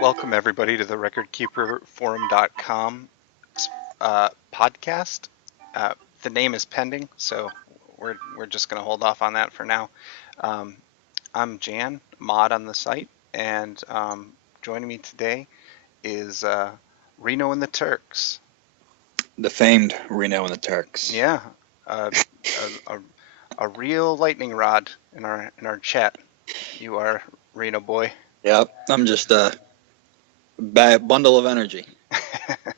Welcome everybody to the recordkeeperforum.com podcast. The name is pending, so we're just going to hold off on that for now. Um, I'm Jan, mod on the site, and joining me today is Reno and the Turks. The famed Reno and the Turks. Yeah, a, a real lightning rod in our chat. You are Reno boy. Yep, I'm just a bundle of energy,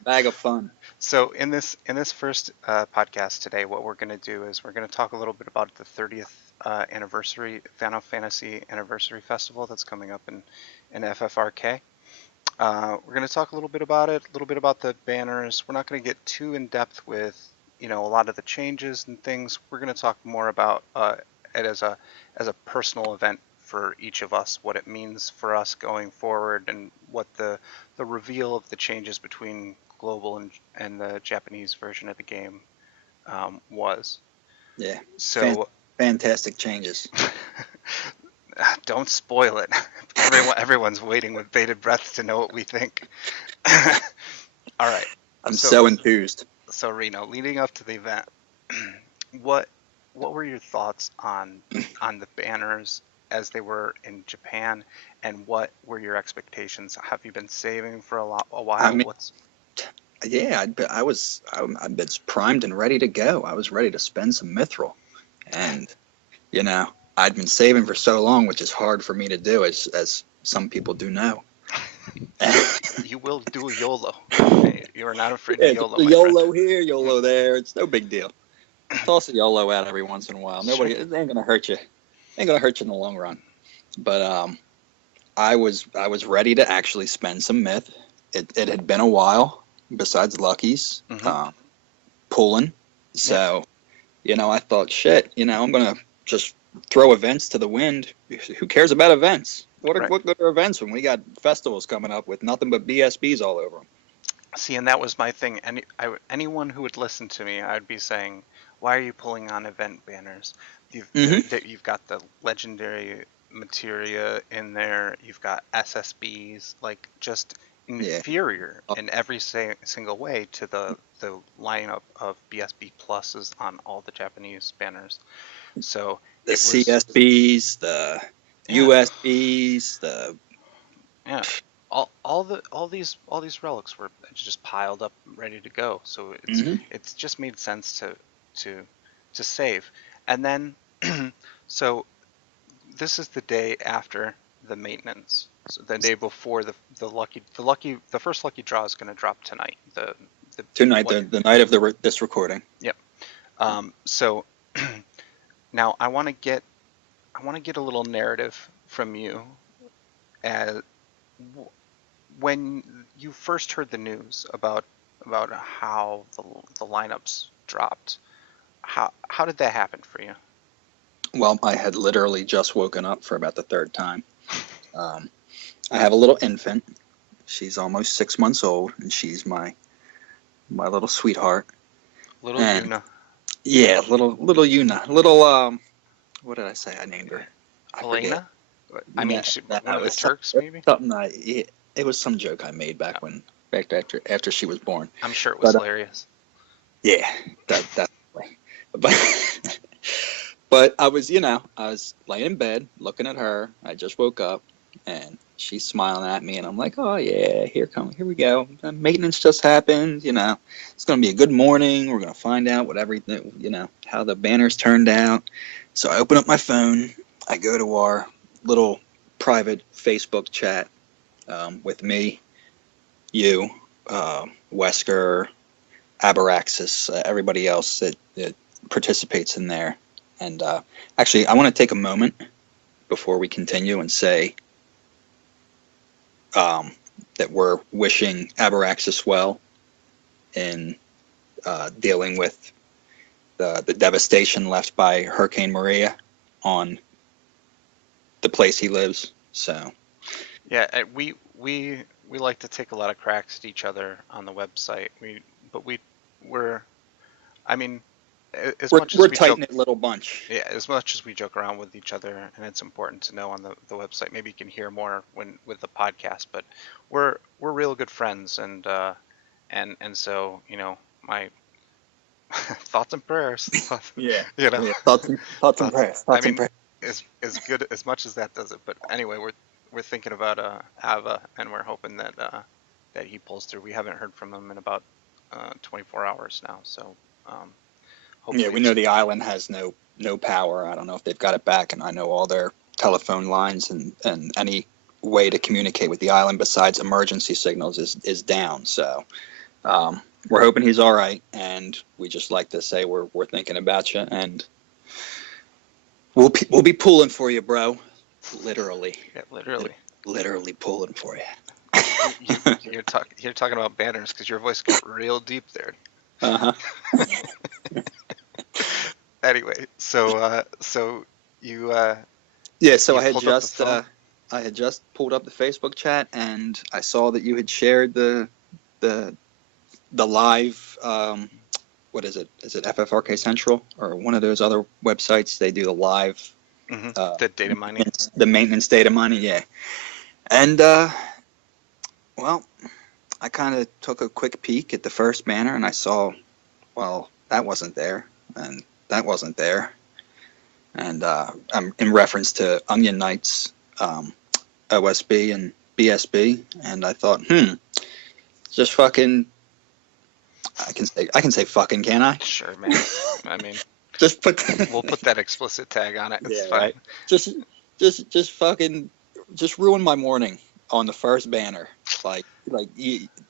bag of fun. So in this first podcast today, what we're going to do is we're going to talk a little bit about the 30th anniversary Final Fantasy Anniversary Festival that's coming up in FFRK. We're going to talk a little bit about it, a little bit about the banners. We're not going to get too in depth with a lot of the changes and things. We're going to talk more about it as a personal event for each of us, what it means for us going forward, and what the reveal of the changes between global and the Japanese version of the game was. Yeah. So fantastic changes. Don't spoil it. Everyone's waiting with bated breath to know what we think. All right. I'm so enthused. So Reno, leading up to the event, what were your thoughts on the banners as they were in Japan, and what were your expectations? Have you been saving for a while? I mean, yeah, I've been primed and ready to go. I was ready to spend some mithril, and I'd been saving for so long, which is hard for me to do, as some people do know. You will do a YOLO. You are not afraid to YOLO. YOLO here, YOLO there. It's no big deal. Toss a YOLO out every once in a while. It ain't gonna hurt you. Ain't gonna hurt you in the long run. But I was ready to actually spend some myth. It had been a while, besides Lucky's, pulling. So, I thought, shit, I'm gonna just throw events to the wind. Who cares about events? What good are events when we got festivals coming up with nothing but BSBs all over them? See, and that was my thing. Anyone who would listen to me, I'd be saying, why are you pulling on event banners? You've got the legendary materia in there. You've got SSBs, like just inferior in every single way to the lineup of BSB pluses on all the Japanese banners. So the CSBs, the USBs, the all these relics were just piled up, ready to go. So it's just made sense to save. And then so this is the day after the maintenance. So the day before the first lucky draw is going to drop tonight. The night of this recording. Yep. So now I want to get a little narrative from you. When you first heard the news about how the lineups dropped, how did that happen for you? Well, I had literally just woken up for about the third time. I have a little infant. She's almost 6 months old, and she's my little sweetheart. Little Yuna. Yeah, little Yuna. Little what did I say? I named her. Elena. I mean, one of the Turks, maybe. It was some joke I made back after she was born. I'm sure it was hilarious. Yeah, definitely. But I was laying in bed looking at her. I just woke up and she's smiling at me, and I'm like, oh yeah, here we go. Maintenance just happened. It's gonna be a good morning. We're gonna find out what everything, how the banners turned out. So I open up my phone. I go to our little private Facebook chat with me, you, Wesker, Aberaxis, everybody else that participates in there. And actually, I want to take a moment before we continue and say that we're wishing Aberaxis well in dealing with the devastation left by Hurricane Maria on the place he lives. So yeah, we like to take a lot of cracks at each other on the website. as We're much as we're we joke, tight knit little bunch. yeah, as much as we joke around with each other, and it's important to know on the website. Maybe you can hear more when with the podcast, but we're real good friends, and so my thoughts and prayers, Yeah. you know, Yeah. Thoughts and thoughts. prayers. I Thoughts and mean, prayers. as good as much as that does it. But anyway, we're thinking about Ava, and we're hoping that he pulls through. We haven't heard from him in about 24 hours now, so um, Yeah, hopefully we know the island has no power. I don't know if they've got it back, and I know all their telephone lines and any way to communicate with the island besides emergency signals is down. So we're hoping he's all right, and we just like to say we're thinking about you, and we'll be pulling for you, bro. Literally, yeah, literally. literally pulling for you. You're talking about banners because your voice got real deep there. Uh-huh. Anyway, so you Yeah, so you pulled up the phone. I had just pulled up the Facebook chat, and I saw that you had shared the the live what is it? Is it FFRK Central or one of those other websites? They do the live The data mining. the maintenance data mining. Yeah, and well, I kind of took a quick peek at the first banner, and I saw, well, that wasn't there, and that wasn't there, and I'm in reference to Onion Knights, OSB and BSB, and I thought, just fucking. I can say fucking, can I? Sure, man. I mean, Just put. we'll put that explicit tag on it. It's Yeah, fine. right. Just fucking, just ruin my morning on the first banner.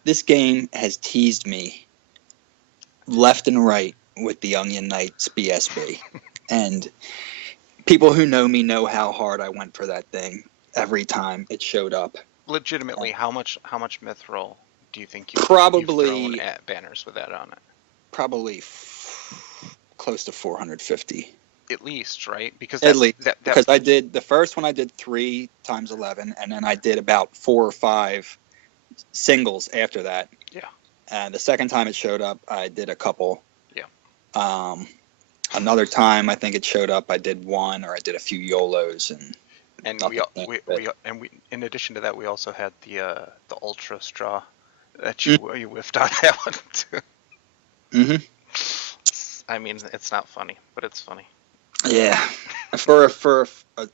This game has teased me left and right with the Onion Knights BSB, and people who know me know how hard I went for that thing every time it showed up. Legitimately, how much mithril do you think you've thrown Probably at banners with that on it? probably close to 450. At least, right? Because At that least, that that because I did the first one, I did 3 times 11, and then I did about 4 or 5 singles after that. Yeah. And the second time it showed up, I did a couple. Yeah. Another time, I think it showed up, I did 1, or I did a few YOLOs, and And nothing. we in addition to that, we also had the ultra straw that you whiffed on that one too. Mm-hmm. I mean, it's not funny, but it's funny. Yeah. For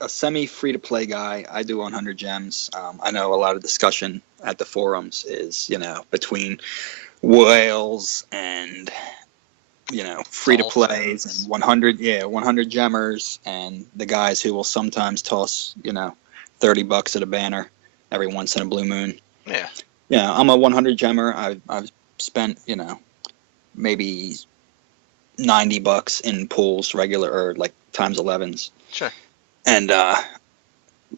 a semi free to play guy, I do 100 gems. I know a lot of discussion at the forums is, between whales and, free to plays and 100 gemmers, and the guys who will sometimes toss, $30 at a banner every once in a blue moon. Yeah. Yeah, I'm a 100 gemmer. I've spent, maybe $90 in pools, regular or like times 11s. Sure. And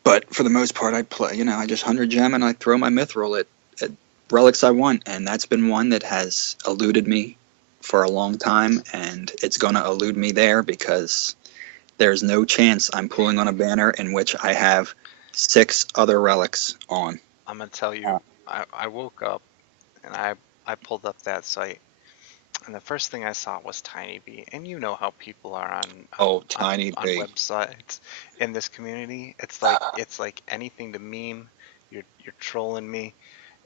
but for the most part, I play. I just 100 gem and I throw my mithril at relics I want, and that's been one that has eluded me for a long time, and it's gonna elude me there because there's no chance I'm pulling on a banner in which I have 6 other relics on. I'm gonna tell you, I woke up and I pulled up that site, and the first thing I saw was Tiny Bee, and you know how people are on Tiny on Bee. websites in this community. It's like anything to meme. You're trolling me,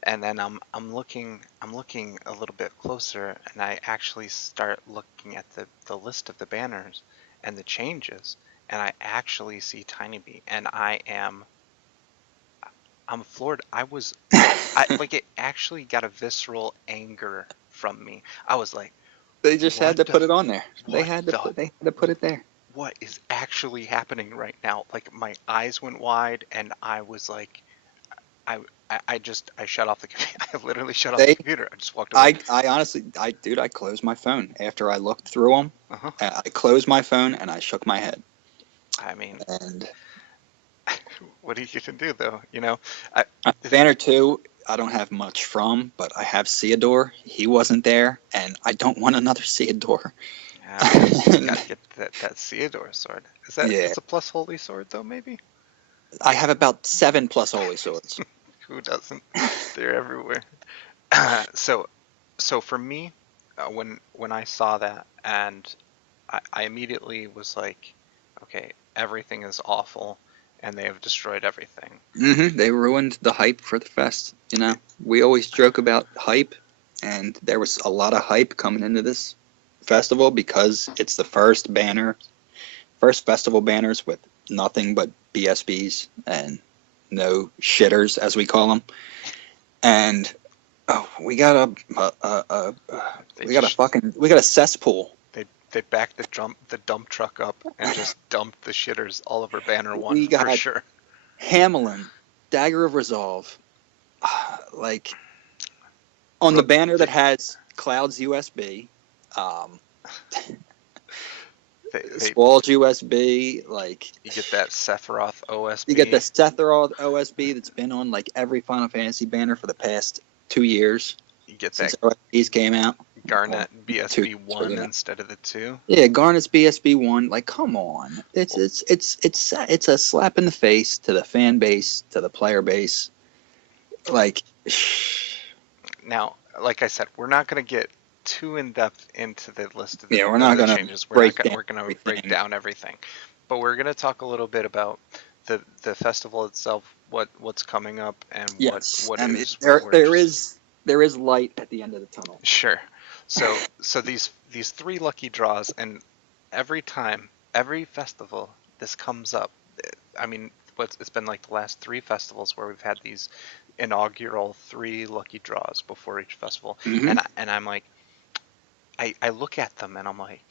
and then I'm looking a little bit closer, and I actually start looking at the list of the banners and the changes, and I actually see Tiny Bee, and I'm floored. I like it actually got a visceral anger from me. I was like, They just had to put it on there. They what had the to put it there. what is actually happening right now? Like my eyes went wide, and I was like, I I shut off the computer. I literally shut off the computer. I just walked away. I honestly, I closed my phone after I looked through them. Uh-huh. I closed my phone and I shook my head. I mean, And what are you gonna do though? Banner 2, I don't have much from, but I have Theodore. He wasn't there, and I don't want another Theodore. You gotta get that Theodore sword. It's a plus holy sword though, maybe? I have about 7 plus holy swords. Who doesn't? They're everywhere. So for me, when I saw that, and I immediately was like, okay, everything is awful, and they have destroyed everything. They ruined the hype for the fest. You know, we always joke about hype, and there was a lot of hype coming into this festival because it's the first festival banners with nothing but BSBs and no shitters, as we call them. And we got They we got just a cesspool. they backed the dump truck up and just dumped the shitters all over banner one We for got sure. Hamelin, Dagger of Resolve, like on the Bro, banner that has Cloud's USB, um, they Squall's USB, like you get that Sephiroth you get the OSB, Sephiroth OSB that's been on like every Final Fantasy banner for the past 2 years you get since that OSBs came out. Or Garnet two, BSB one yeah. instead of the two. Yeah, Garnet's BSB one. Like, come on, it's a slap in the face to the fan base, to the player base. Like, Now, like I said, we're not going to get too in depth into the list of yeah, we're of not the gonna changes. break down We're going to break everything. down everything, but we're going to talk a little bit about the festival itself, what's coming up, and Yes, what I mean is what there we're there interested in. is light at the end of the tunnel. Sure. So these three lucky draws, and every time, every festival, this comes up. I mean, it's been like the last three festivals where we've had these inaugural three lucky draws before each festival, Mm-hmm. and I'm like, I look at them and I'm like,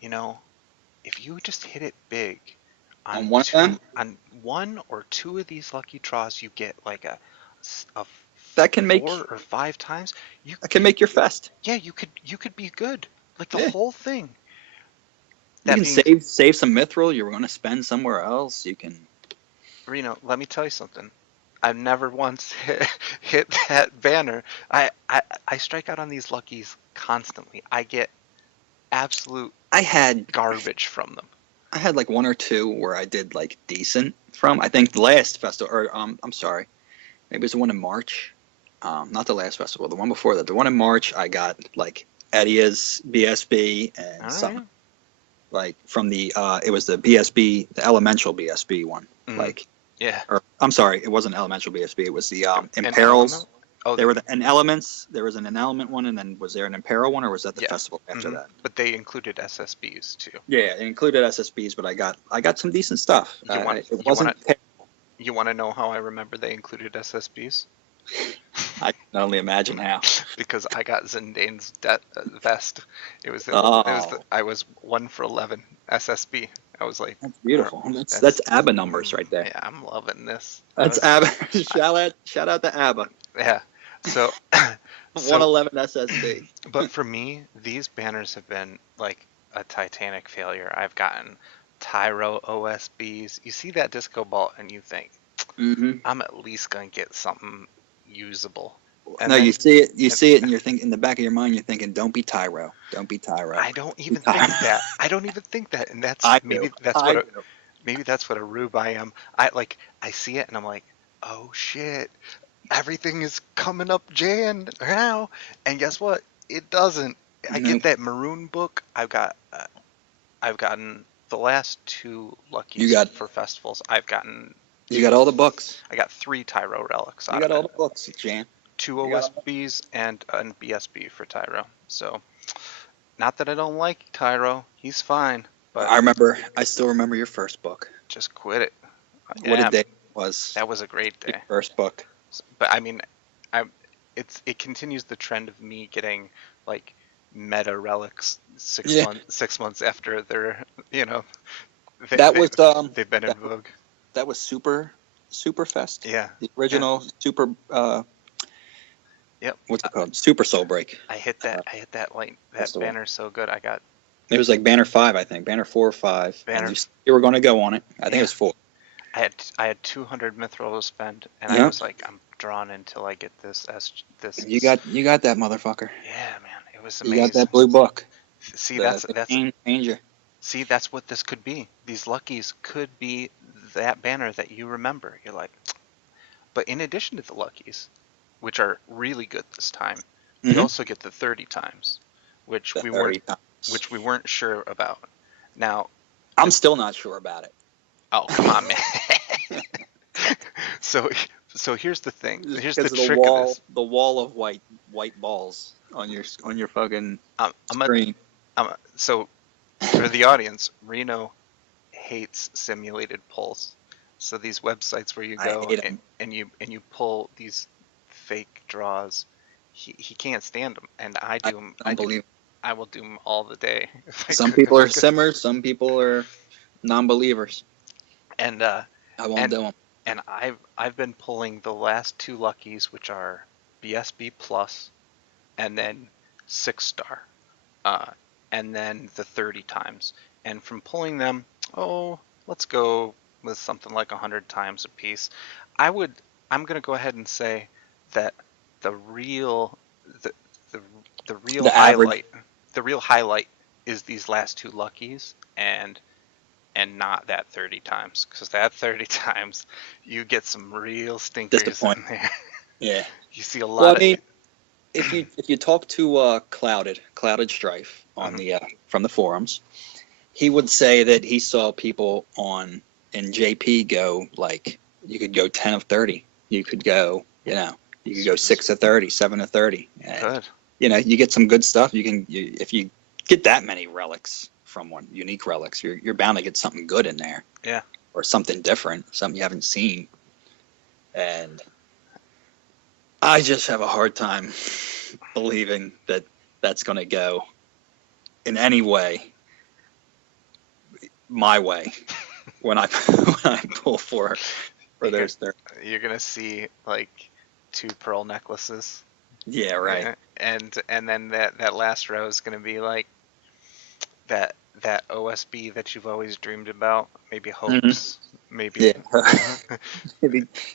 you know, if you just hit it big On one of them, on one or two of these lucky draws, you get like a that can four make or five times. You that can make your fest. Yeah, you could be good. Like the Yeah, whole thing. you That can being save some mithril. You're going to spend somewhere else. You can. Reno, let me tell you something. I've never once hit that banner. I strike out on these luckies constantly. I get absolute I had garbage from them. I had like one or two where I did like decent from. I think the last festival, or I'm sorry, maybe it was the one in March. Not the last festival, the one before that. The one in March, I got like Edia's BSB and All something right. like from the it was the BSB, the elemental BSB one. Mm, Like, yeah. or I'm sorry, it wasn't elemental BSB. It was the An imperils. element? Oh, There were an elements. There was an element one, and then was there an imperil one, or was that the yeah. festival after Hmm. that? But they included SSBs too. Yeah, it included SSBs, but I got some decent stuff. You want It you want wasn't. to you want to know how I remember they included SSBs? I can only imagine how. Because I got Zindane's vest. Oh, I was 1 for 11 SSB. I was like, that's all right, beautiful. That's ABBA numbers mm, right there. yeah, I'm loving this. That's ABBA. Shout out to ABBA. Yeah. So, so, 111 SSB. but for me, these banners have been like a Titanic failure. I've gotten Tyro OSBs. You see that disco ball and you think, Hmm. I'm at least gonna get something usable. No, And then you and see it, and you're thinking in the back of your mind, you're thinking, "Don't be Tyro, don't be Tyro." I don't even think that. I don't even think that. And that's I do. I do. maybe that's what a rube I am. I see it and I'm like, oh shit, everything is coming up Jan now. And guess what? It doesn't. I get Nope. that maroon book. I've gotten the last two You luckies got for festivals. I've gotten you got all the books. I got three Tyro relics You out got of all it. the books, Jan. Two You got 'em. OSBs and an BSB for Tyro. So not that I don't like Tyro, he's fine, but I still remember your first book. just quit it. What a Yeah, day it was. that was a great Your day. first book. But I mean, I it continues the trend of me getting like meta relics Yeah. 6 months after they're you know they That they was they've been in that vogue. that was Super Fest. Yeah, The yeah, original Super yep. what's it called? Super Soul Break. I hit that like that Festival. banner so good. I got It was like Banner 5, I think. Banner 4 or 5. banner. And you were going to go on it. I think Yeah, it was 4. I had 200 mithril to spend, and I Yeah. was like, I'm drawn until I get this. You got that motherfucker. Yeah, man, it was You got amazing. that blue book. See, The Game Changer. see, that's what this could be. These luckies could be that banner that you remember. You're like, but in addition to the luckies, which are really good this time, we Mm-hmm. also get the 30 times, which The we 30 weren't times. which we weren't sure about. Now, I'm still not sure about it. oh come on, man. so so here's the thing. Just Here's the because of trick of this. the wall of white balls on your fucking I'm a, screen. so for the audience, Reno hates simulated pulls. So these websites where you I go hate them. and you pull these fake draws, he can't stand them, and I do them. I will do them all the day. Some people are simmers, some people are non-believers. And I won't do them. And I've been pulling the last two luckies, which are BSB plus, and then 6-star, and then the 30 times. And from pulling them, let's go with something like 100 times a piece. I'm gonna go ahead and say that the real the the real The highlight average. the real highlight is these last two luckies and not that 30 times, because that 30 times you get some real stinkers in there. Yeah. You see a lot of if you talk to Clouded Strife on the from the forums, he would say that he saw people in JP go, like, you could go 10 of 30. You could go, you could go 6 of 30, 7 of 30. And, good. You get some good stuff. If you get that many relics from one, unique relics, you're bound to get something good in there. Yeah. Or something different, something you haven't seen. And I just have a hard time believing that that's going to go in any way my way when I pull for those 30. You're gonna see like 2 pearl necklaces. Yeah, right. And then that last row is gonna be like that OSB that you've always dreamed about. Maybe hopes. Maybe. Yeah.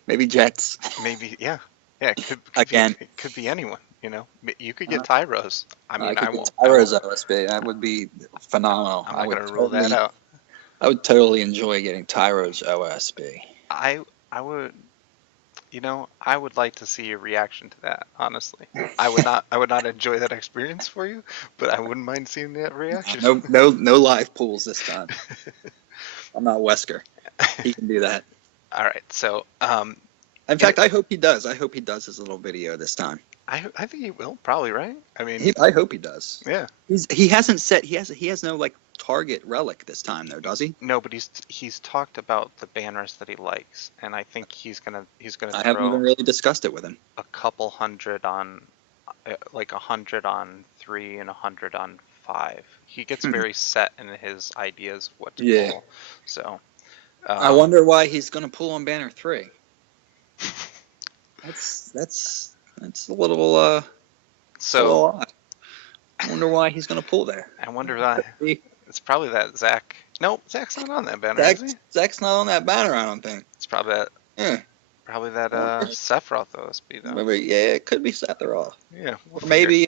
maybe Jets. Maybe, yeah. Yeah, it could be anyone, You could get Tyros. I mean, I won't. Tyros OSB. That would be phenomenal. I'm not going to rule that out. I would totally enjoy getting Tyros OSB. I would, I would like to see your reaction to that, honestly. I would not enjoy that experience for you, but I wouldn't mind seeing that reaction. No live pools this time. I'm not Wesker. He can do that. All right. So, in fact, I hope he does. I hope he does his little video this time. I think he will, probably, right? I mean, I hope he does. Yeah. He hasn't set. He has no like target relic this time though, does he? No, but he's talked about the banners that he likes, and I think he's gonna I haven't even really discussed it with him. A couple hundred on, like 100 on 3 and 100 on 5. He gets very set in his ideas what to pull. So. I wonder why he's gonna pull on banner 3. That's a little so odd. I wonder why he's going to pull there. I wonder why. It's probably that Zach. No, Zach's not on that banner, is he? Zach's not on that banner, I don't think. It's probably that. Yeah. Probably that Sephiroth OSB though. Maybe, yeah, it could be Sephiroth. Yeah. Or maybe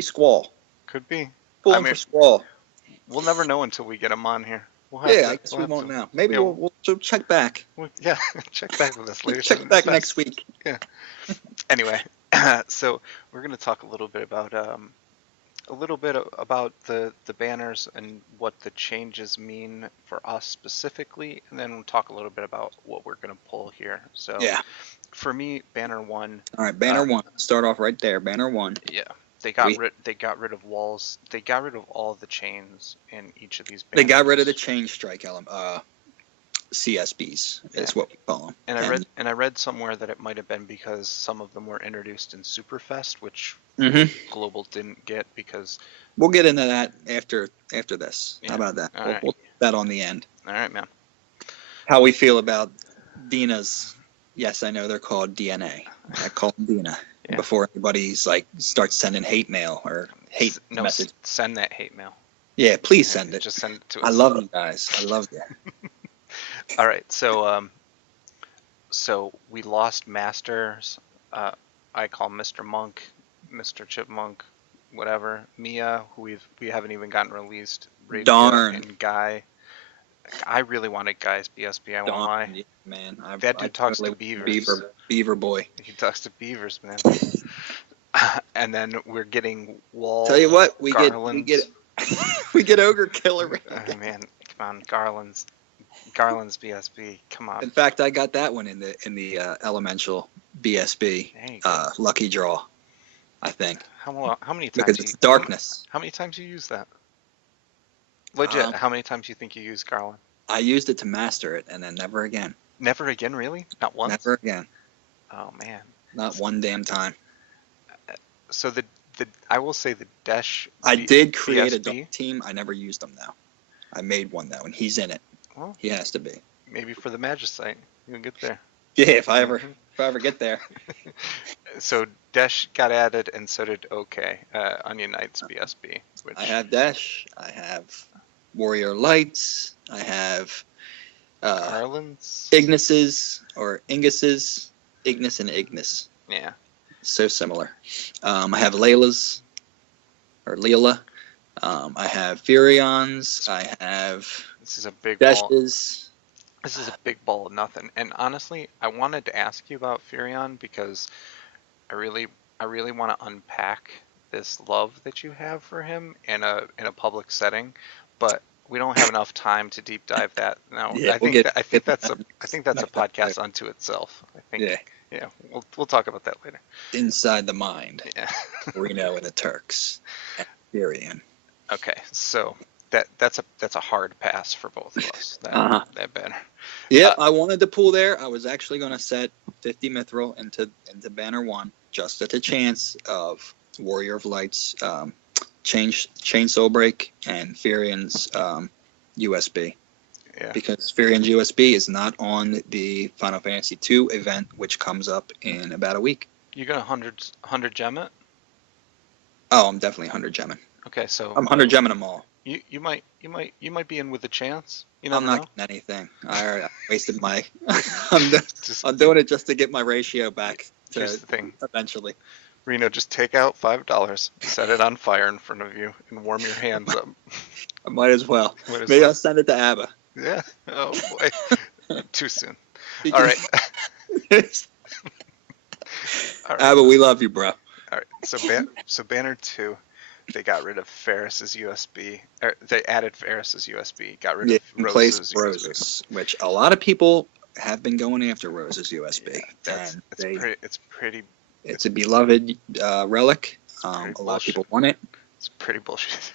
Squall. Could be. Pull him for Squall. We'll never know until we get him on here. I guess we won't now. Maybe we'll check back. Check back with us later. Check back next week. Yeah. Anyway, so we're going to talk a little bit about the banners and what the changes mean for us specifically, and then we'll talk a little bit about what we're going to pull here. So for me, banner 1. All right, banner 1. Start off right there. Banner 1. Yeah. They got rid of walls. They got rid of all the chains in each of these banners. They got rid of the chain strike element. CSBs is what we call them. And I read somewhere that it might have been because some of them were introduced in Superfest, which Global didn't get because. We'll get into that after this. Yeah. How about that? We'll put that on the end. All right, man. How we feel about Dina's? Yes, I know they're called DNA. I call them Dina. Yeah. Before anybody's like starts sending hate mail or hate message. Send that hate mail. Yeah, please send it. Just send it to us. I love you guys. I love you. All right, so we lost masters. I call Mr. Monk, Mr. Chipmunk, whatever. Mia, who we haven't even gotten released. Rabia, Darn. And Guy. I really wanted Guy's BSB. I won't lie. Yeah, man, that dude talks to beavers. Beaver boy. He talks to beavers, man. And then we're getting wall. Tell you what, we garlands. get We get Ogre Killer. Oh man, come on, Garland's BSB. Come on. In fact, I got that one in the elemental BSB There you go. lucky draw, I think, How many times? because it's darkness. How many times you use that? Legit. How many times you think you use Garland? I used it to master it, and then never again. Never again, really? Not once? Never again. Oh man. Not one damn time. So the I will say the Desh. I did create a BSB, dark team. I never used them though. I made one though, and he's in it. Well, He has to be. maybe for the Magicite, you'll get there. Yeah, if I ever get there. So Desh got added, and so did OK, Onion Knights BSB. Which I have Dash. I have Warrior Lights. I have Garland's. Ignis's or Ingus's. Ignis and Ignis. Yeah. So similar. I have Layla's or Leela. I have Furion's. I have This is a big ball. Dash's. This is a big ball of nothing. And honestly, I wanted to ask you about Furion because I really want to unpack this love that you have for him in a public setting, but we don't have enough time to deep dive that now. Yeah, I think that's a podcast unto itself. I think. Yeah. Yeah, we'll talk about that later. Inside the Mind. Yeah. Reno and the Turks. And Furion. Okay, so that's a hard pass for both of us. That banner. Yeah, I wanted to pull there. I was actually going to set 50 Mithril into banner 1, just at the chance of Warrior of Lights, Chainsaw Break, and Furion's USB. Yeah. Because Furion's USB is not on the Final Fantasy II event, which comes up in about a week. You gonna 100 gem it? Oh, I'm definitely 100 gemming. Okay, so I'm 100 gemming them all. you might be in with a chance. You I'm never not know. getting anything. I wasted my. I'm doing it just to get my ratio back to Here's the thing, eventually. Reno, just take out $5, set it on fire in front of you, and warm your hands up. I might as well. Might as Maybe well. I'll send it to ABBA. Yeah. Oh boy. Too soon. All right. All right. ABBA, we love you, bro. All right. So Banner 2, they got rid of Ferris's USB. They added Ferris's USB. Got rid of In place Rose's of Rose's, which a lot of people have been going after Rose's USB. Yeah, It's a beloved relic. A pretty lot of people want it. It's pretty bullshit.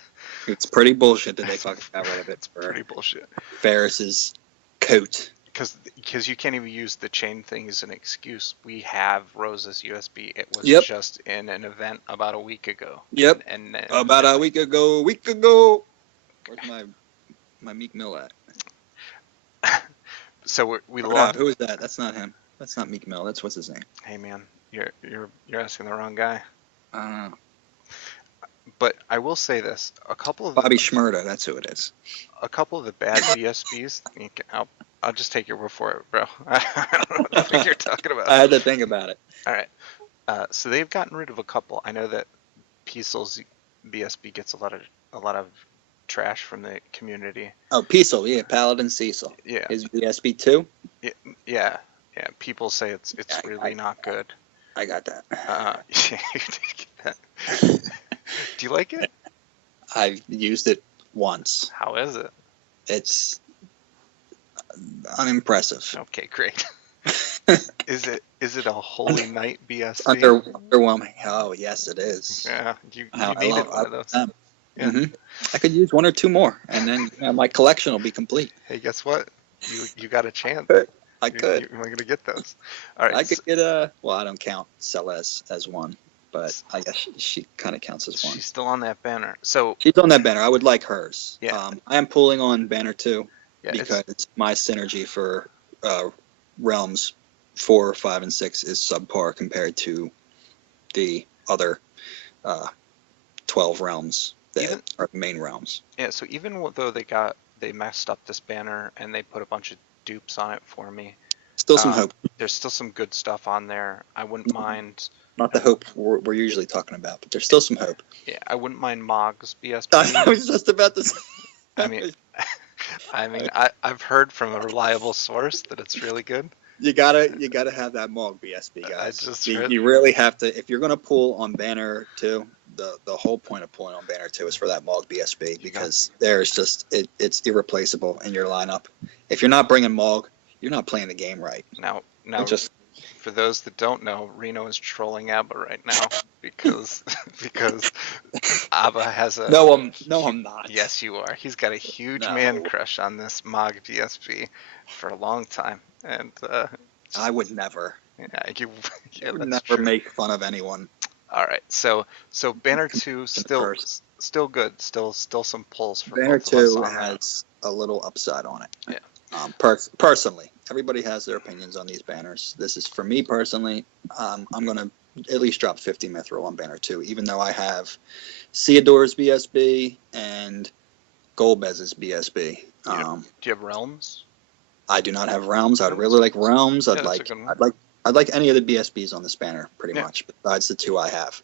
It's pretty bullshit that they fucking got rid of it for Pretty bullshit. Ferris's coat. Because you can't even use the chain thing as an excuse. We have Rose's USB. It was Yep. just in an event about a week ago. Yep. And About a week ago. Where's my Meek Mill at? So we Oh, lost. who is that? That's not him. That's not Meek Mill. That's what's his name. Hey man, you're asking the wrong guy. I don't know. But I will say this: a couple of Bobby Shmurda. That's who it is. a couple of the bad BSBs. I'll just take your word for it, bro. I don't know what the thing you're talking about. I had to think about it. All right. So they've gotten rid of a couple. I know that Piesel's BSB gets a lot of trash from the community. Oh, Cecil. Yeah, Paladin Cecil. Yeah. His BSB 2. Yeah. People say it's really not good. I got that. Yeah, you did get that. Do you like it? I've used it once. How is it? It's unimpressive. Okay, great. Is it a Holy Knight BSB? Underwhelming. Oh, yes, it is. Yeah, you I needed love one of those. them. Yeah. Hmm. I could use 1 or 2 more, and then my collection will be complete. Hey, guess what? You got a chance. I could. You're going to get those. All right. I could get well, I don't count Celeste as one, but I guess she kind of counts as one. She's still on that banner. So She's on that banner. I would like hers. Yeah. I am pulling on banner 2 yeah, because my synergy for realms 4, 5, and 6 is subpar compared to the other 12 realms that are main realms. yeah. So even though they messed up this banner and they put a bunch of dupes on it for me, Still some hope. there's still some good stuff on there. I wouldn't mind. Not the hope we're usually talking about, but there's still some hope. Yeah, I wouldn't mind Mog's BSB. I was just about to say. I mean, I've heard from a reliable source that it's really good. You gotta have that Mog BSB, guys. I just you really have to, if you're gonna pull on banner 2, the whole point of pulling on Banner 2 is for that Mog BSB, because there's just it's irreplaceable in your lineup. If you're not bringing Mog, you're not playing the game right. Now, Just for those that don't know, Reno is trolling Abba right now because Abba has a no, I'm not. Yes, you are. He's got a huge No. man crush on this Mog BSB for a long time, and I would never. yeah, I would that's never true. make fun of anyone. All right, so Banner 2 still First. good, still some pulls for Banner both of us 2 on that. has a little upside on it. Yeah. Personally, everybody has their opinions on these banners. This is for me personally. I'm gonna at least drop 50 mithril on Banner 2, even though I have Theodore's BSB and Golbez's BSB. Do you have Realms? I do not have Realms. I'd really like Realms. Yeah, that's a good one. I'd like any of the BSBs on this banner, pretty Yeah. much, besides the 2 I have.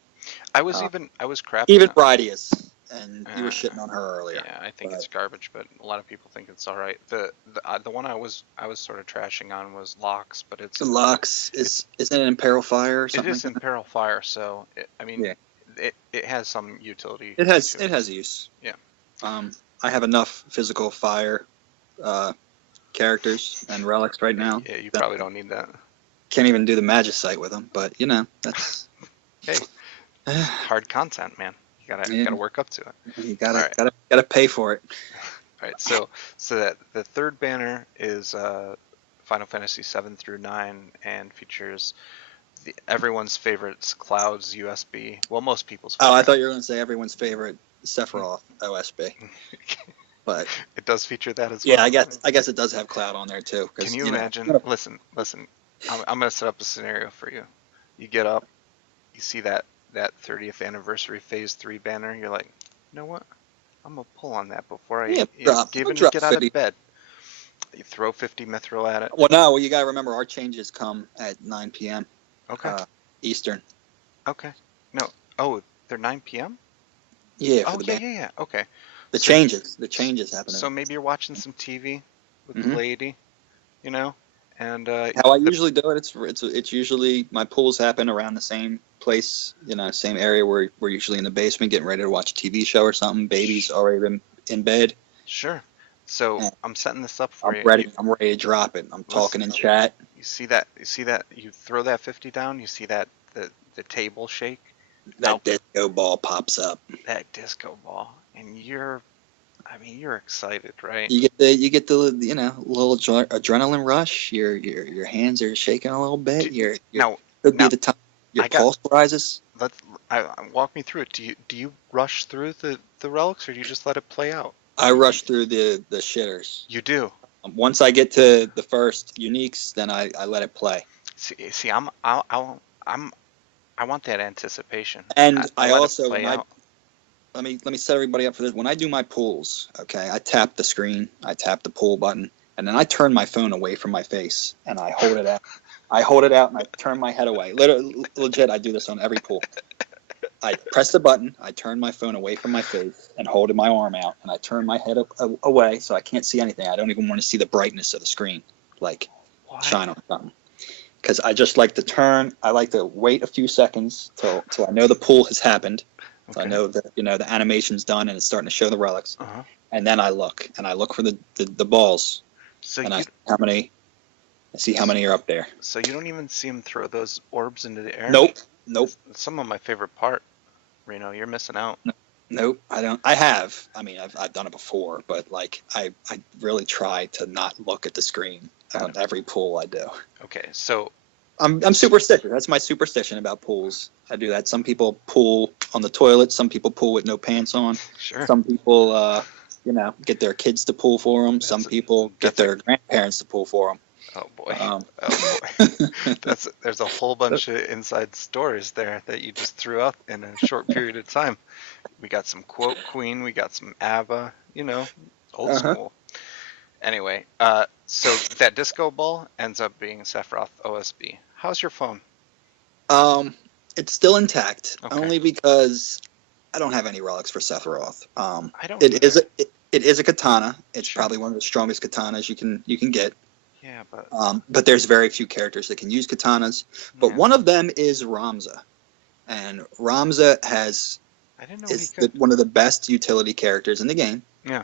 I was crafting Even that. Radius, and you were shitting on her earlier. Yeah, I think it's garbage, but a lot of people think it's all right. The one I was sort of trashing on was Locks, but it's The Lux isn't it Imperil Fire or something? It is like that? Imperil Fire, so Yeah. it has some utility. It has to use. Yeah. I have enough physical fire characters and relics right now. Yeah, you probably don't need that. Can't even do the Magicite with them, but that's Hey, hard content, man. You gotta work up to it. You gotta pay for it. All right, so that the third banner is Final Fantasy 7 through 9 and features everyone's favorites, Cloud's USB. Well, most people's favorite. Oh, I thought you were going to say everyone's favorite Sephiroth OSB. But it does feature that as well. Yeah, I guess it does have Cloud on there too. Can you imagine? Listen. I'm going to set up a scenario for you. You get up, you see that 30th anniversary Phase 3 banner. You're like, you know what? I'm going to pull on that before I even get out of bed. You throw 50 mithril at it. Well, you got to remember our changes come at 9 p.m. Okay. Eastern. Okay. No. Oh, they're 9 p.m.? Yeah. Yeah. Okay. The changes happen. So maybe you're watching some TV with the lady, and how I usually do it. It's usually my pulls happen around the same place, same area where we're usually in the basement getting ready to watch a TV show or something. Baby's already been in bed. Sure. So I'm setting this up for you. I'm ready to drop it. I'm talking in chat. You see that? You throw that 50 down. You see that the table shake. That disco ball pops up. That disco ball, and you're excited, right? You get the little adrenaline rush. Your hands are shaking a little bit. The time your pulse rises. Walk me through it. Do you rush through the relics, or do you just let it play out? I rush through the shitters. You do. Once I get to the first uniques, then I let it play. See, I want that anticipation. And I also let me set everybody up for this. When I do my pulls, okay, I tap the screen, I tap the pull button, and then I turn my phone away from my face and I hold it out. I hold it out and I turn my head away. Legit, I do this on every pull. I press the button, I turn my phone away from my face and hold my arm out, and I turn my head away so I can't see anything. I don't even want to see the brightness of the screen, shine on something. Because I just like to turn. I like to wait a few seconds till I know the pull has happened. Okay. So I know that the animation's done and it's starting to show the relics. Uh-huh. And then I look for the balls. I see how many are up there. So you don't even see him throw those orbs into the air? Nope. That's some of my favorite part. Reno, you're missing out. Nope, I don't. I have. I mean, I've done it before, but I really try to not look at the screen on every pull I do. Okay, so I'm superstitious. That's my superstition about pulls. I do that. Some people pull on the toilet. Some people pull with no pants on. Sure. Some people, get their kids to pull for them. Some people get their grandparents to pull for them. Oh boy. There's a whole bunch of inside stories there that you just threw out in a short period of time. We got some Quote Queen, we got some ABBA, old school. Anyway, so that disco ball ends up being Sephiroth OSB. How's your phone? It's still intact, only because I don't have any relics for Sephiroth. It is a katana. It's probably one of the strongest katanas you can get. Yeah, but there's very few characters that can use katanas. But one of them is Ramza, and Ramza has I didn't know he is could. one of the best utility characters in the game. Yeah.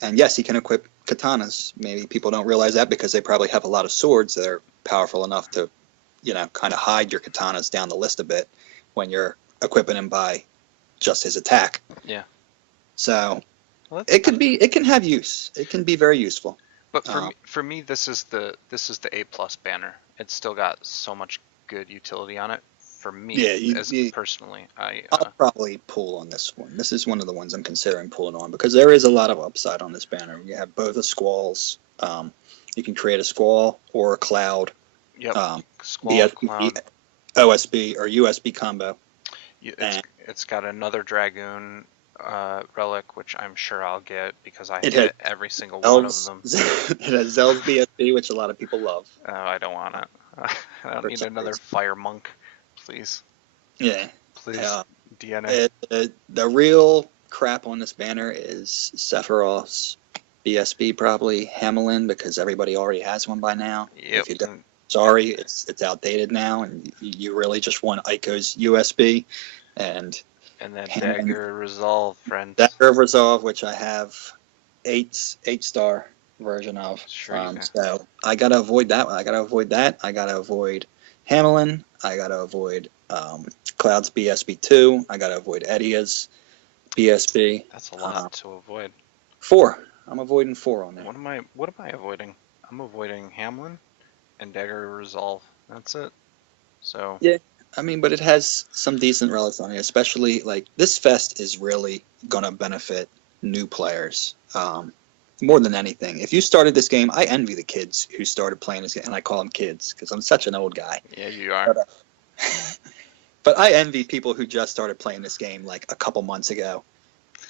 And yes, he can equip katanas. Maybe people don't realize that because they probably have a lot of swords that are powerful enough to, kind of hide your katanas down the list a bit when you're equipping him by just his attack. Yeah. So Well, it can have use. It can be very useful. but for me, this is the A plus banner. It's still got so much good utility on it. For me, Yeah, personally, I'll probably pull on this one. This is one of the ones I'm considering pulling on because there is a lot of upside on this banner. You have both the squalls. You can create a squall or a cloud. Yep. Squall, BSB, cloud. OSB or USB combo. It's got another dragoon relic, which I'm sure I'll get because I It hit every single one of them. It has Zell's BSB, which a lot of people love. Oh, I don't want it. I don't need another fire monk, please. Yeah. Please, DNA. The real crap on this banner is Sephiroth's BSB, probably Hamelin, because everybody already has one by now. Yep. If you don't, sorry, it's outdated now, and you really just want Ico's USB and then Dagger Resolve, friend. Dagger Resolve, which I have 8-star version of. Sure. So I gotta avoid that one. I gotta avoid that. I gotta avoid Hamelin. I gotta avoid Cloud's BSB2. I gotta avoid Edia's BSB. That's a lot to avoid. 4. I'm avoiding 4 on there. What am I avoiding? I'm avoiding Hamlin and Dagger Resolve. That's it. So yeah, I mean, but it has some decent relics on it, especially like this fest is really gonna benefit new players. More than anything, if you started this game, I envy the kids who started playing this game, and I call them kids because I'm such an old guy. Yeah, you are. But I envy people who just started playing this game like a couple months ago.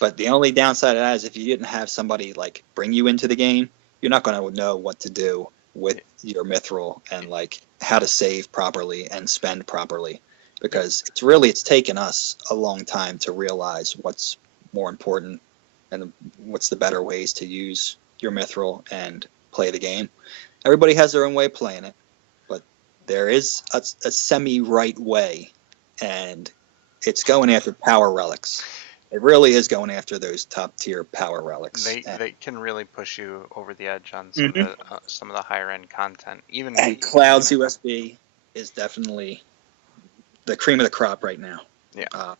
But the only downside of that is if you didn't have somebody like bring you into the game, you're not going to know what to do with your mithril and like how to save properly and spend properly, because it's taken us a long time to realize what's more important and what's the better ways to use your mithril and play the game. Everybody has their own way of playing it, but there is a semi-right way, and it's going after power relics. It really is going after those top-tier power relics. They can really push you over the edge on some of the higher-end content. And Cloud's USB is definitely the cream of the crop right now. Yeah.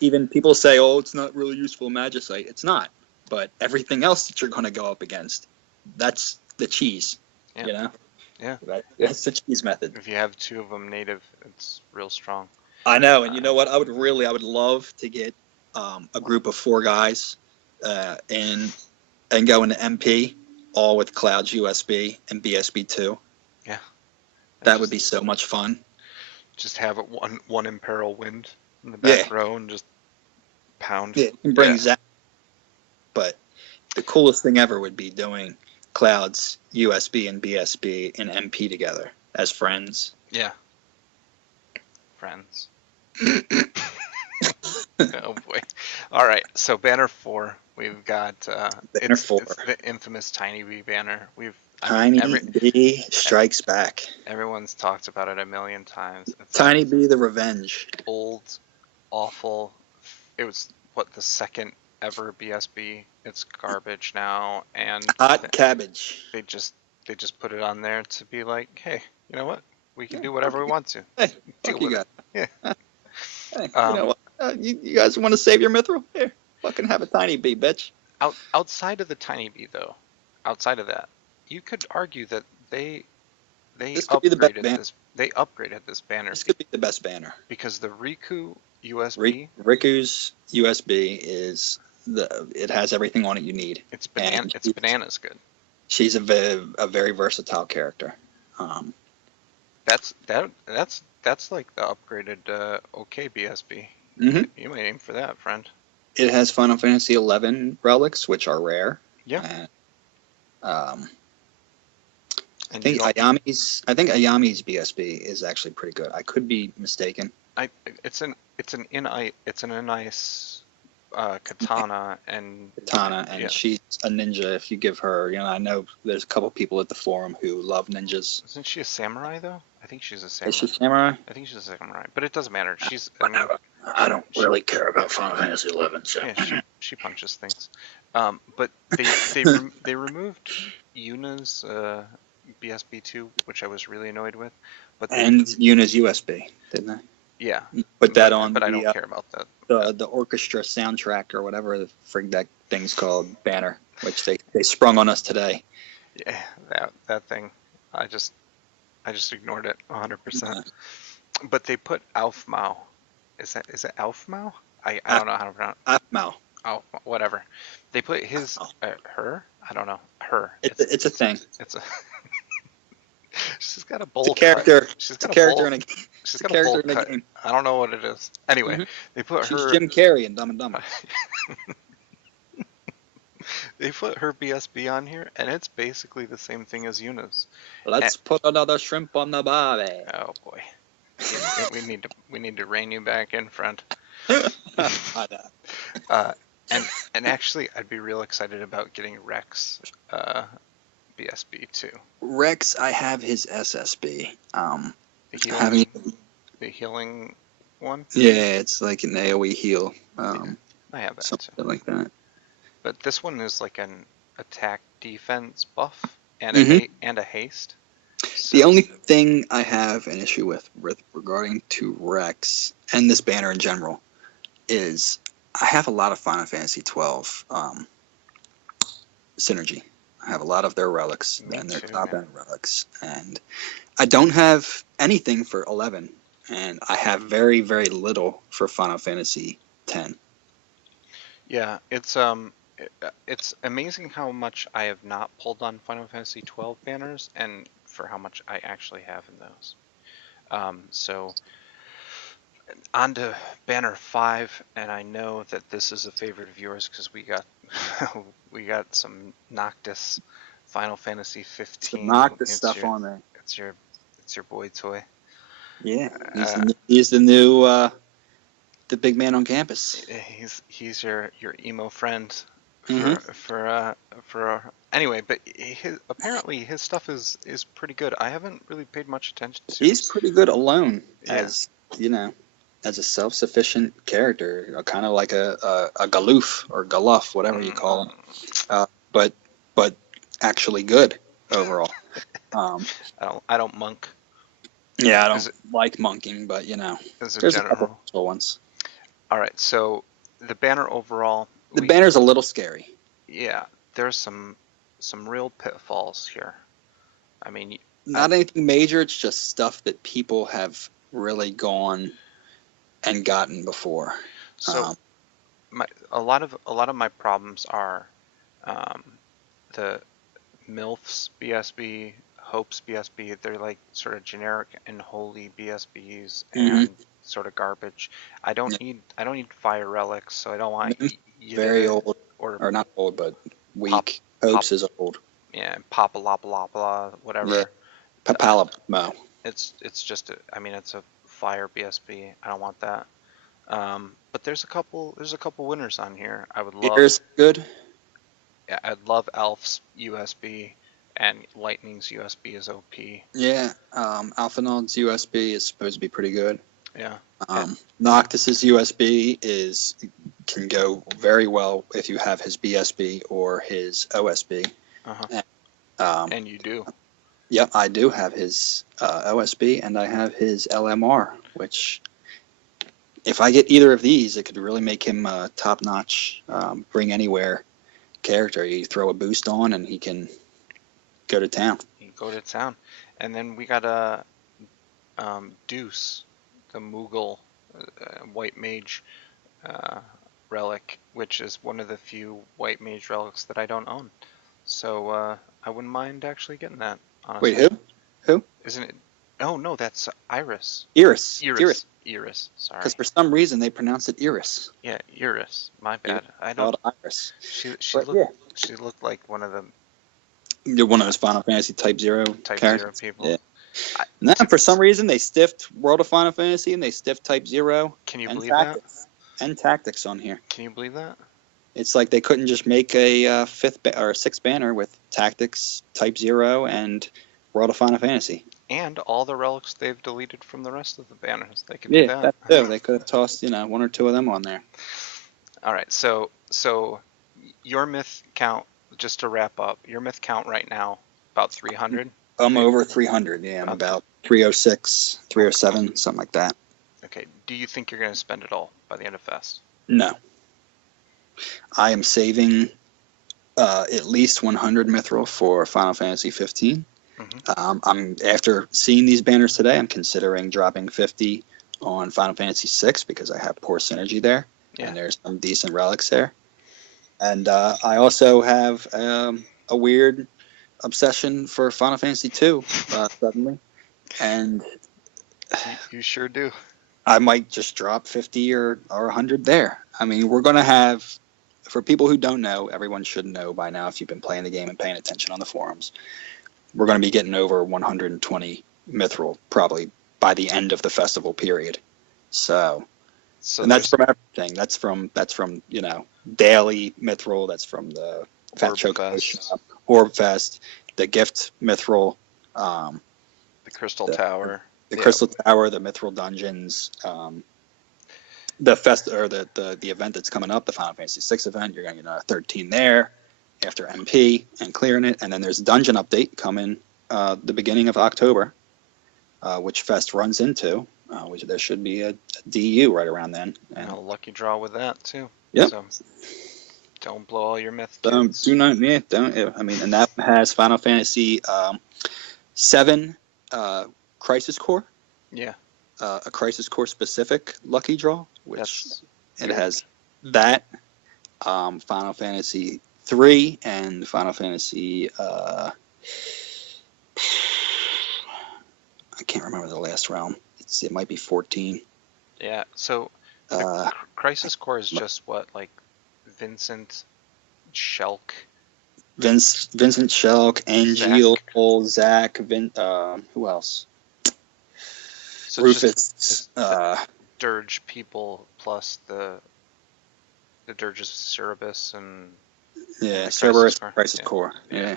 Even people say, "Oh, it's not really useful magicite." It's not, but everything else that you're going to go up against, that's the cheese. Yeah. You know. Yeah. That's the cheese method. If you have 2 of them native, it's real strong. I know, and you know what? I would love to get a group of 4 guys and go into MP, all with Cloud's USB and BSB2. Yeah. That would be so much fun. Just have it one Imperial Wind in the back row and just pound. Yeah, and bring Zach. But the coolest thing ever would be doing Cloud's USB and BSB and MP together as friends. Yeah. Friends. Oh boy. All right. So banner 4, we've got banner 4. It's the infamous Tiny B banner. Tiny B strikes back. Everyone's talked about it a million times. It's Tiny B the Revenge. Old, awful. It was the second ever BSB. It's garbage now, and hot cabbage. They just put it on there to be like, hey, you know what? We can do whatever we want to. Hey, fuck you guys. Yeah. Hey, you know what? You guys want to save your mithril? Here, fucking have a Tiny B, bitch. Outside of the Tiny B, though, outside of that, you could argue that they upgraded this banner. This could be the best banner because the Riku USB. Riku's USB is it has everything on it you need. It's bananas good. She's a very versatile character. That's like the upgraded OK BSB. Mm-hmm. You might aim for that, friend. It has Final Fantasy 11 relics, which are rare. Yeah. I think Ayami's BSB is actually pretty good. I could be mistaken. It's an NICE Katana and Katana, and yeah. she's a ninja. If you give her, I know there's a couple people at the forum who love ninjas. Isn't she a samurai though? I think she's a Is samurai. she samurai? I think she's a samurai, but it doesn't matter. Whatever. I don't really care about Final Fantasy 11. So Yeah, she punches things. But they removed Yuna's BSB2, which I was really annoyed with. But and Yuna's USB, didn't they? yeah, Put that on but I don't the care about that. the orchestra soundtrack or whatever the frig that thing's called, banner, which they sprung on us today. Yeah, that thing. I just ignored it 100%. But they put Alfmau. Is it Alfmau? I don't know how to pronounce it. Alfmau. Oh, whatever. They put his her. I don't know her. It's a thing. It's a. She's got a bowl. It's a character. Cut. She's got a character bowl. in a. She's got got a bowl character in a cut. game. I don't know what it is. Anyway, they put She's her. Jim Carrey in Dumb and Dumber. They put her BSB on here, and it's basically the same thing as Yuna's. Let's put another shrimp on the barbie. Oh boy, we need to rein you back in, friend. And actually, I'd be real excited about getting Rex BSB too. Rex, I have his SSB. The healing one. Yeah, it's like an AOE heal. I have that something too. like that. But this one is like an attack defense buff and a haste. So. The only thing I have an issue with regarding to Rex and this banner in general is I have a lot of Final Fantasy 12 synergy. I have a lot of their relics and their top-end relics. And I don't have anything for 11. And I have very, very little for Final Fantasy 10. Yeah, it's amazing how much I have not pulled on Final Fantasy 12 banners and for how much I actually have in those. So on to banner 5, and I know that this is a favorite of yours because we got some Noctis Final Fantasy 15. Some Noctis stuff on there. It's your boy toy. Yeah, he's the new the big man on campus. He's your emo friend. Mm-hmm. Anyway, but apparently his stuff is pretty good. I haven't really paid much attention to. He's pretty good alone, as as a self-sufficient character, kind of like a Galoof or Galuf, whatever you call him, but actually good overall. I don't monk. Yeah, I don't like monking, but there's a couple of ones. All right, so the banner overall. The banner's a little scary. Yeah, there's some real pitfalls here. I mean, not anything major. It's just stuff that people have really gone and gotten before. So, a lot of my problems are the MILF's BSB, Hope's BSB. They're like sort of generic and holy BSBs and sort of garbage. I don't need fire relics, so I don't want very old or not old, but weak. Hope's is old. Yeah, Papa la blah blah whatever. Yeah. Papalamo. It's just it's a fire BSB. I don't want that. But there's a couple winners on here. I would love. Here's good. Yeah, I'd love Alf's USB and Lightning's USB is OP. Yeah, Alphanod's USB is supposed to be pretty good. Yeah. Noctis's USB can go very well if you have his BSB or his OSB. And you do. Yep, I do have his OSB and I have his LMR, which if I get either of these, it could really make him a top-notch, bring anywhere character. You throw a boost on and he can go to town. And then we got a Deuce, the Moogle white mage relic, which is one of the few white mage relics that I don't own. So I wouldn't mind actually getting that, honestly. Wait, who? Isn't it? Oh, no, that's Iris. Iris. Sorry. Because for some reason they pronounce it Iris. Yeah, Iris. My bad. I don't. Iris. She looked like one of the. You're one of those Final Fantasy Type Zero characters. People. Yeah. Now, for some reason, they stiffed World of Final Fantasy and they stiffed Type Zero. Can you believe that? and Tactics on here. Can you believe that? It's like they couldn't just make a or a sixth banner with Tactics, Type 0, and World of Final Fantasy. And all the relics they've deleted from the rest of the banners. They can do Yeah, that. that too. They could have tossed, one or two of them on there. All right, so your myth count, just to wrap up, your myth count right now, about 300? I'm over 300, yeah. I'm about 306, 307, something like that. Okay, do you think you're going to spend it all by the end of Fest? No. I am saving at least 100 mithril for Final Fantasy 15. I'm after seeing these banners today, I'm considering dropping 50 on Final Fantasy 6 because I have poor synergy there, and there's some decent relics there. And I also have a weird obsession for Final Fantasy 2 suddenly, and you sure do. I might just drop 50 or 100 there. I mean, we're going to have, for people who don't know, everyone should know by now if you've been playing the game and paying attention on the forums, we're going to be getting over 120 mithril probably by the end of the festival period. So and that's from everything. That's from daily mithril. That's from the Fat Choco Shop, Orb Fest, the gift mithril, the Crystal Tower, the Crystal Tower, the mithril dungeons, the fest or the event that's coming up, the Final Fantasy 6 event. You're going to get 13 there after MP and clearing it, and then there's a dungeon update coming the beginning of October, which Fest runs into. Which there should be a DU right around then. And a lucky draw with that too. Yep. So don't blow all your myth. Do not. Yeah. Don't. I mean, and that has Final Fantasy 7 Crisis Core. Yeah. A Crisis Core specific lucky draw, which it has that. Final Fantasy 3 and Final Fantasy. I can't remember the last realm. It might be 14. Yeah. So Crisis Core is just what, like Vincent Shelk. Vincent Shelk, Angeal, Zach, who else? So Rufus. Dirge people plus the Dirges Cerberus and Cerberus Crisis Core. Yeah.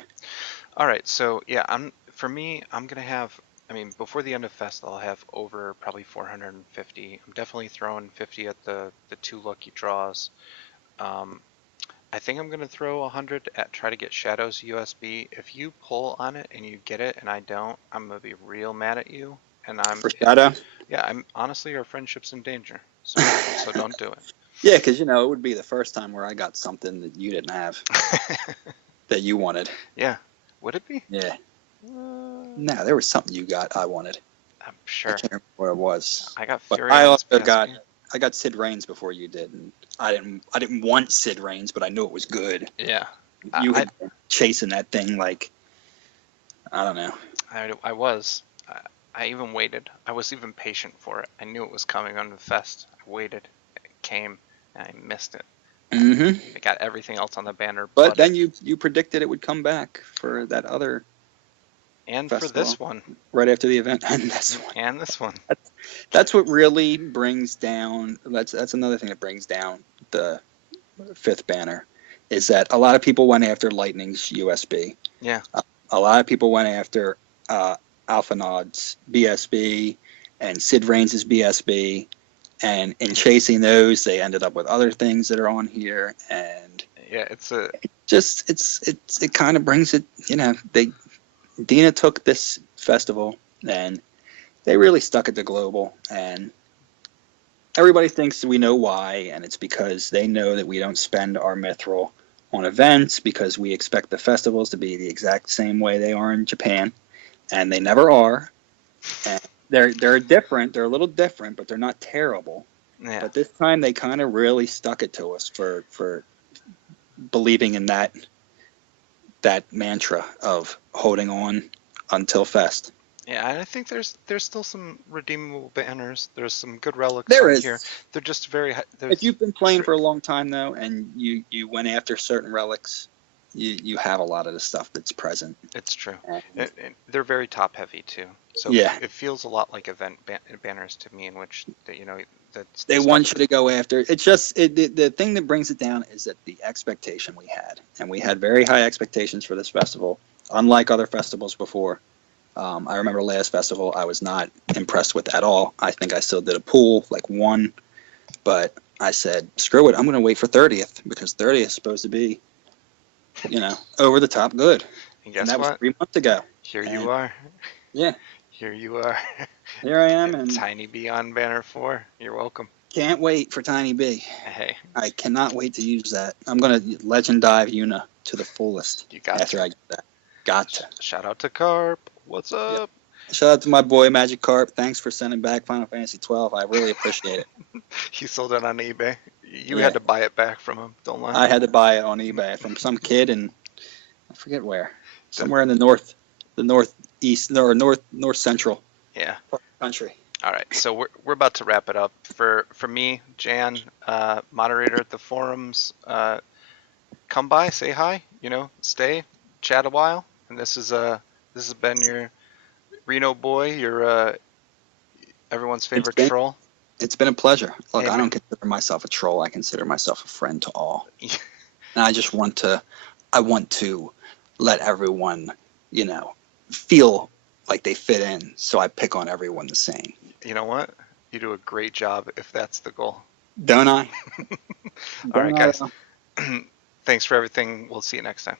All right. So yeah, I'm gonna have. I mean, before the end of Fest, I'll have over probably 450. I'm definitely throwing 50 at the two lucky draws. I think I'm going to throw 100 at try to get Shadow's USB. If you pull on it and you get it and I don't, I'm going to be real mad at you. And For Shadow? Yeah, I'm honestly, our friendship's in danger. So don't do it. Yeah, because, it would be the first time where I got something that you didn't have that you wanted. Yeah. Would it be? Yeah. No, there was something you got I wanted. I'm sure. I can't remember what it was. I got Fury. I also got Sid Reigns before you did, and I didn't want Sid Reigns, but I knew it was good. Yeah. You had been chasing that thing like, I don't know. I was. I even waited. I was even patient for it. I knew it was coming on the Fest. I waited. It came, and I missed it. Mm-hmm. I got everything else on the banner. But then you predicted it would come back for that other and festival, for this one. Right after the event. And this one. And this one. That's what really brings down, that's another thing that brings down the fifth banner, is that a lot of people went after Lightning's USB. Yeah. A lot of people went after Alphanod's BSB and Sid Reigns' BSB. And in chasing those, they ended up with other things that are on here. And yeah, it kind of brings it, Dina took this festival and they really stuck it to global, and everybody thinks we know why, and it's because they know that we don't spend our mithril on events because we expect the festivals to be the exact same way they are in Japan, and they never are. And they're different. They're a little different, but they're not terrible. Yeah. But this time they kind of really stuck it to us for believing in that mantra of holding on until Fest. Yeah, and I think there's still some redeemable banners. There's some good relics here. They're just very. If you've been playing for a long time though, and you went after certain relics, you have a lot of the stuff that's present. It's true. And they're very top heavy too. So yeah, it feels a lot like event banners to me, in which the They stuff. want you to go after. It's just the thing that brings it down is that the expectation we had, and we had very high expectations for this festival, unlike other festivals before. I remember last festival I was not impressed with at all. I think I still did a pool, like one, but I said, screw it, I'm going to wait for 30th because 30th is supposed to be, over the top good. And And guess that was what? 3 months ago. Here you And are. yeah, Here you are. here I am, And and Tiny B on banner 4. You're welcome. can't wait for Tiny B. Hey, I cannot wait to use that. I'm going to legend dive Una to the fullest you got after to. I get that. Got to. Shout out to Carp. What's Yep. up? Shout out to my boy Magic Carp. Thanks for sending back Final Fantasy 12. I really appreciate it. He sold it on eBay. You Yeah, had to buy it back from him. Don't lie. I had to buy it on eBay from some kid in I forget where, The- somewhere in the northeast or north central yeah. country. All right. So we're about to wrap it up. For me, Jan, moderator at the forums, come by, say hi. Stay, chat a while. And this has been your Reno boy, your everyone's It's favorite been troll. it's been a pleasure. Look, Hey, I man. don't consider myself a troll. I consider myself a friend to all. And I want to let everyone, feel like they fit in. So I pick on everyone the same. You know what? You do a great job if that's the goal. Don't I? All right, Don't I? guys. Thanks for everything. We'll see you next time.